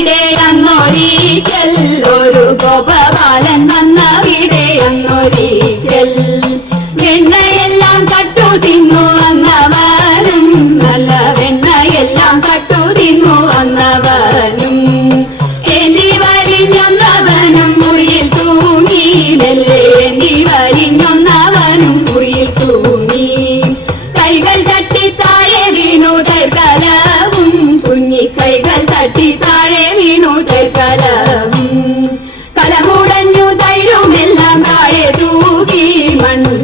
അന്നൊരിക്കൽ ഒരു ഗോപബാലൻ വന്നവിടെ അന്നൊരിക്കൽ വെണ്ണയെല്ലാം കട്ടു തിന്നു വന്നവനും നല്ല വെണ്ണയെല്ലാം കട്ടു തിന്നു വന്നവനും എന്തി വലിഞ്ഞൊന്നവനും മുറിയിൽ തൂങ്ങി മെല്ലെ എന്തി വലിഞ്ഞൊന്നവനും മുറിയിൽ തൂങ്ങി കൈകൾ തട്ടി താഴെ വീണു തൈകലവും കുഞ്ഞി കൈകൾ തട്ടി താഴെ വീണു തൈകലവും കലമുടഞ്ഞു തൈരുമെല്ലാം താഴെ തൂകി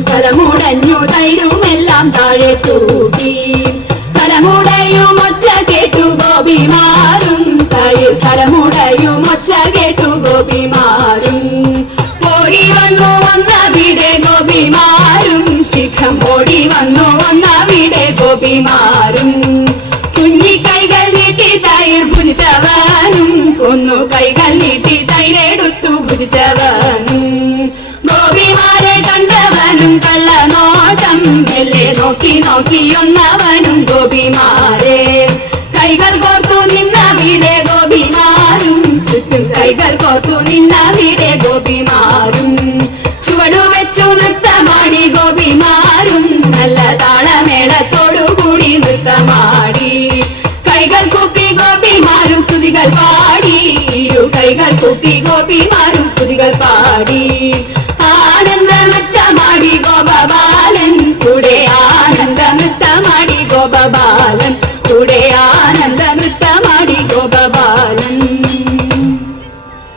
കലമുടഞ്ഞു തൈരുമെല്ലാം താഴെ തൂകി കലമുടയും ഒച്ച കേട്ടു ഗോപിമാരും കലമുടയും ഒച്ച കേട്ടു ഗോപിമാരും ഓടി വന്നു വന്നവിടെ ഗോപിമാരും ശീഘ്രം ഓടി വന്നു വന്നവിടെ ഗോപിമാരും കുഞ്ഞിക്കൈകൾ നീട്ടി തൈർ ഭുജിച്ചവനും ഒന്നു കൈകൾ നീട്ടി തൈരെടുത്തു ഭുജിച്ചവനും ഗോപിമാരെ കണ്ടവനും കള്ളനോട്ടം മെല്ലെ നോക്കി നോക്കിയൊന്നവനും ഗോപിമാരെ കൈകൾ കോർത്തു നിന്നവിടെ ഗോപിമാരും ചുറ്റും കൈകൾ കോർത്തു നിന്നവിടെ ഗോപിമാരും ചുവടു വെച്ചു നൃത്തമാടി ഗോപിമാരും നല്ല താളമേളത്തോടുകൂടി നൃത്തമാടി കൈകൾ കൂപ്പി ഗോപിമാരും സ്തുതികൾ പാടി ഇരു കൈകൾ കൂപ്പി ഗോപിമാരും സ്തുതികൾ പാടി